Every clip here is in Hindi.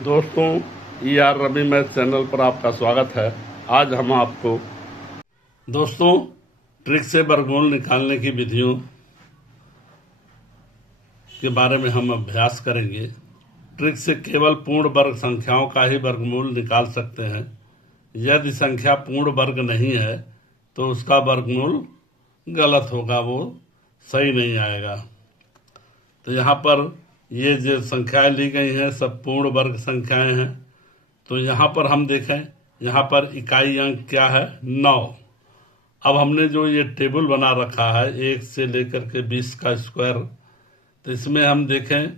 दोस्तों, रवि मैथ चैनल पर आपका स्वागत है। आज हम आपको दोस्तों ट्रिक से वर्गमूल निकालने की विधियों के बारे में हम अभ्यास करेंगे। ट्रिक से केवल पूर्ण वर्ग संख्याओं का ही वर्गमूल निकाल सकते हैं। यदि संख्या पूर्ण वर्ग नहीं है तो उसका वर्गमूल गलत होगा, वो सही नहीं आएगा। तो यहाँ पर ये जो संख्याएं ली गई हैं सब पूर्ण वर्ग संख्याएं हैं। तो यहाँ पर हम देखें, यहाँ पर इकाई अंक क्या है, 9। अब हमने जो ये टेबल बना रखा है 1 से लेकर के 20 का स्क्वायर, तो इसमें हम देखें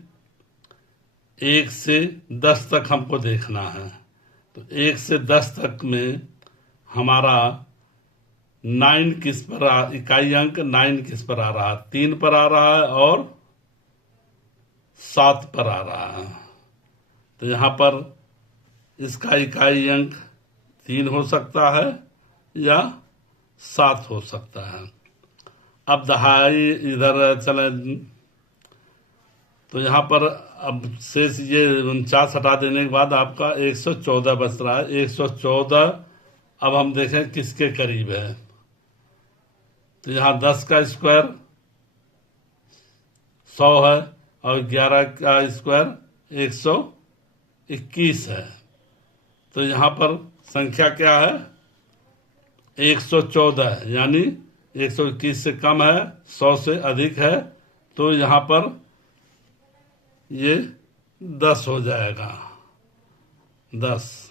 1 से 10 तक हमको देखना है। तो 1 से 10 तक में हमारा 9 किस पर इकाई अंक 9 किस पर आ रहा है, 3 पर आ रहा है और 7 पर आ रहा है। तो यहाँ पर इसका इकाई अंक 3 हो सकता है या 7 हो सकता है। अब दहाई इधर चले तो यहाँ पर अब शेष ये 49 हटा देने के बाद आपका 114 बच रहा है। 114 अब हम देखें किसके करीब है। तो यहाँ 10 का स्क्वायर 100 है और 11 का स्क्वायर 121 है। तो यहाँ पर संख्या क्या है, 114 है, यानी 121 से कम है, 100 से अधिक है। तो यहाँ पर ये 10 हो जाएगा। 10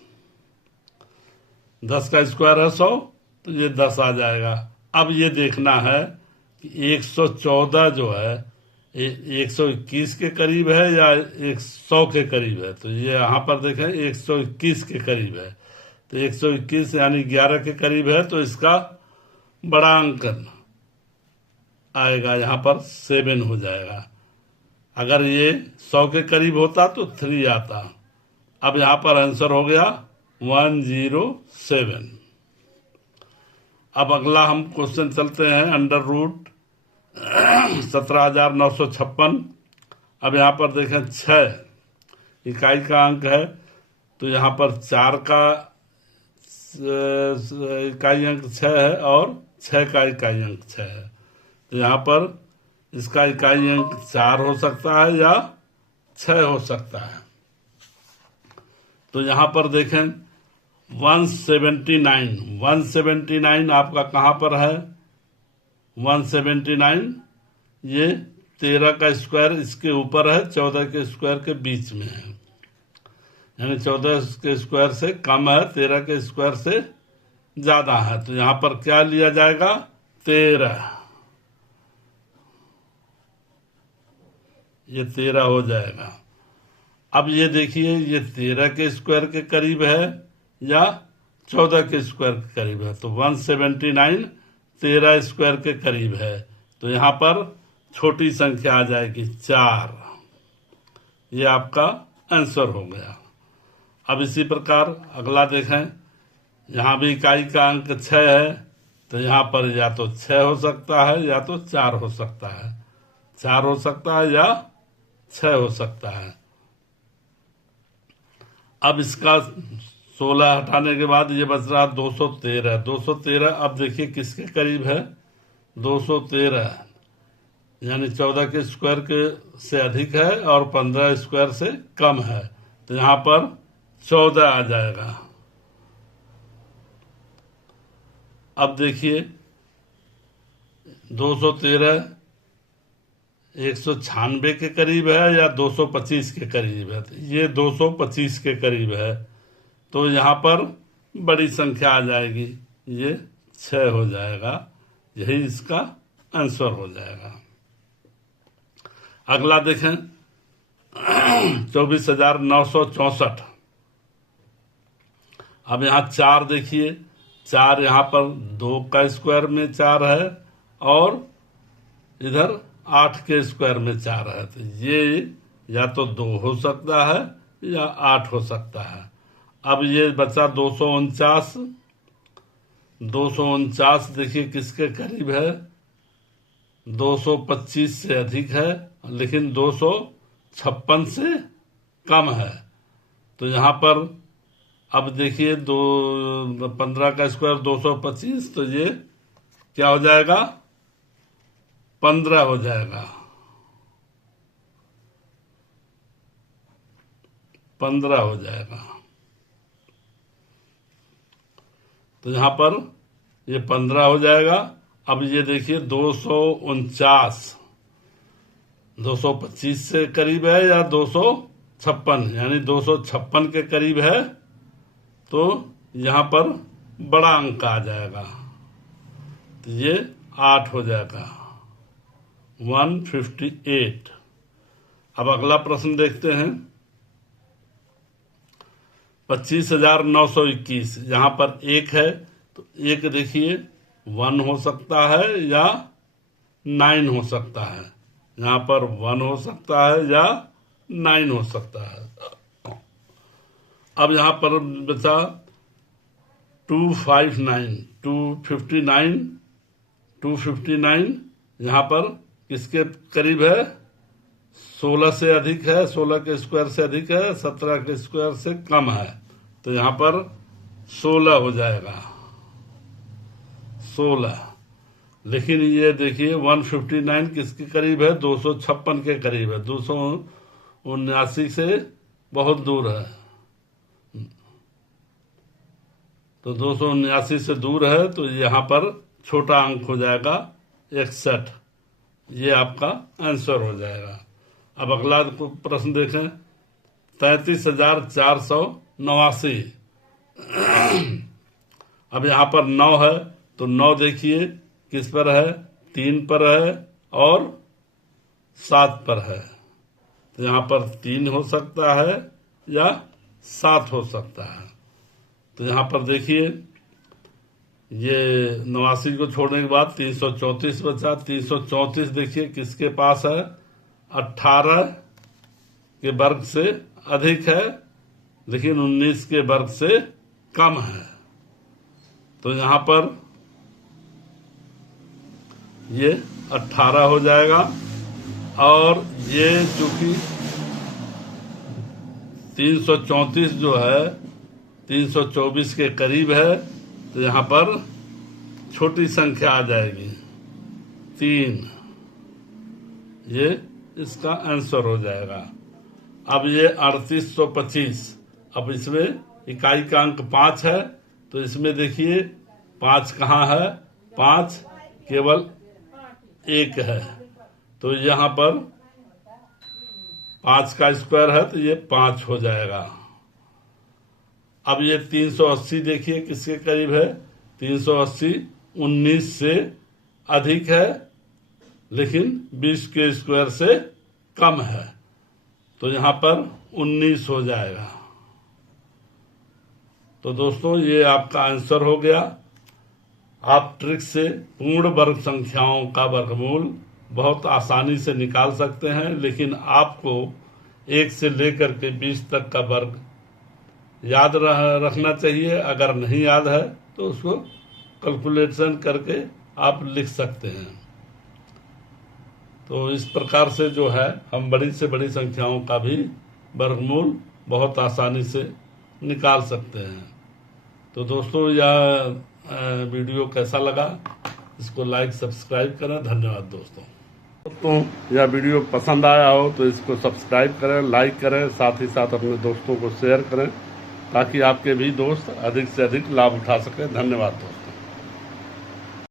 का स्क्वायर है 100, तो ये 10 आ जाएगा। अब ये देखना है कि 114 जो है 121 के करीब है या 100 के करीब है। तो ये यहाँ पर देखें 121 के करीब है। तो 121 यानी 11 के करीब है, तो इसका बड़ा अंक आएगा, यहाँ पर 7 हो जाएगा। अगर ये 100 के करीब होता तो 3 आता। अब यहाँ पर आंसर हो गया 107। अब अगला हम क्वेश्चन चलते हैं, अंडर रूट 17,956। अब यहाँ पर देखें 6 इकाई का अंक है, तो यहाँ पर 4 का इकाई अंक 6 है और 6 का इकाई अंक 6 है। तो यहाँ पर इसका इकाई अंक 4 हो सकता है या 6 हो सकता है। तो यहाँ पर देखें 179 आपका कहाँ पर है, 179 ये 13 का स्क्वायर इसके ऊपर है, 14 के स्क्वायर के बीच में है, यानी 14 के स्क्वायर से कम है, 13 के स्क्वायर से ज्यादा है। तो यहाँ पर क्या लिया जाएगा, 13। ये 13 हो जाएगा। अब ये देखिए ये 13 के स्क्वायर के करीब है या 14 के स्क्वायर के करीब है। तो 179 13 स्क्वायर के करीब है, तो यहाँ पर छोटी संख्या आ जाएगी 4। ये आपका आंसर हो गया। अब इसी प्रकार अगला देखें, यहाँ भी इकाई का अंक 6 है, तो यहाँ पर या तो 6 हो सकता है या तो 4 हो सकता है। 4 हो सकता है या 6 हो सकता है। अब इसका 16 हटाने के बाद ये बच रहा 213। 213 अब देखिए किसके करीब है, 213 यानी 14 के स्क्वायर के से अधिक है और 15 स्क्वायर से कम है। तो यहाँ पर 14 आ जाएगा। अब देखिए 213 196 के करीब है या 225 के करीब है। तो ये 225 के करीब है, तो यहाँ पर बड़ी संख्या आ जाएगी, ये 6 हो जाएगा। यही इसका आंसर हो जाएगा। अगला देखें 24,964। अब यहाँ 4 देखिए, 4 यहाँ पर 2 का स्क्वायर में 4 है और इधर 8 के स्क्वायर में 4 है। तो ये या तो 2 हो सकता है या 8 हो सकता है। अब ये बचा 249। 249 देखिए किसके करीब है, 225 से अधिक है लेकिन 256 से कम है। तो यहाँ पर अब देखिए 15 का स्क्वायर 225, तो ये क्या हो जाएगा, 15 हो जाएगा, 15 हो जाएगा। तो यहाँ पर ये 15 हो जाएगा। अब ये देखिए 249 225 से करीब है या 256, यानी 256 के करीब है, तो यहाँ पर बड़ा अंक आ जाएगा, तो ये 8 हो जाएगा, 158। अब अगला प्रश्न देखते हैं, 25,921। यहाँ पर 1 है, तो 1 देखिए 1 हो सकता है या 9 हो सकता है। यहाँ पर 1 हो सकता है या 9 हो सकता है। अब यहाँ पर बचा 259 यहाँ पर किसके करीब है, 16 से अधिक है, 16 के स्क्वायर से अधिक है, 17 के स्क्वायर से कम है, तो यहाँ पर 16 हो जाएगा, 16। लेकिन ये देखिए 159 किसके करीब है, 256 के करीब है, 279 से बहुत दूर है, तो 279 से दूर है, तो यहाँ पर छोटा अंक हो जाएगा 61। ये आपका आंसर हो जाएगा। अब अगला प्रश्न देखें, 33,489। अब यहाँ पर 9 है, तो 9 देखिए किस पर है, 3 पर है और 7 पर है, तो यहाँ पर 3 हो सकता है या 7 हो सकता है। तो यहाँ पर देखिए ये 89 को छोड़ने के बाद 334 बचा। 334 देखिए किसके पास है, 18 के वर्ग से अधिक है, लेकिन 19 के वर्ग से कम है, तो यहाँ पर ये 18 हो जाएगा। और ये चूंकि 334 जो है 324 के करीब है, तो यहाँ पर छोटी संख्या आ जाएगी 3, ये इसका आंसर हो जाएगा। अब ये 3825, अब इसमें इकाई का अंक 5 है, तो इसमें देखिए 5 कहाँ है, 5 केवल 1 है, तो यहाँ पर 5 का स्क्वायर है, तो ये 5 हो जाएगा। अब ये 380 देखिए किसके करीब है, 380 19 से अधिक है, लेकिन 20 के स्क्वायर से कम है, तो यहाँ पर 19 हो जाएगा। तो दोस्तों ये आपका आंसर हो गया। आप ट्रिक से पूर्ण वर्ग संख्याओं का वर्गमूल बहुत आसानी से निकाल सकते हैं, लेकिन आपको 1 से लेकर के 20 तक का वर्ग याद रखना चाहिए। अगर नहीं याद है तो उसको कैलकुलेशन करके आप लिख सकते हैं। तो इस प्रकार से जो है हम बड़ी से बड़ी संख्याओं का भी वर्गमूल बहुत आसानी से निकाल सकते हैं। तो दोस्तों यह वीडियो कैसा लगा, इसको लाइक सब्सक्राइब करें। धन्यवाद दोस्तों यह वीडियो पसंद आया हो तो इसको सब्सक्राइब करें, लाइक करें, साथ ही साथ अपने दोस्तों को शेयर करें, ताकि आपके भी दोस्त अधिक से अधिक लाभ उठा सकें। धन्यवाद दोस्तों।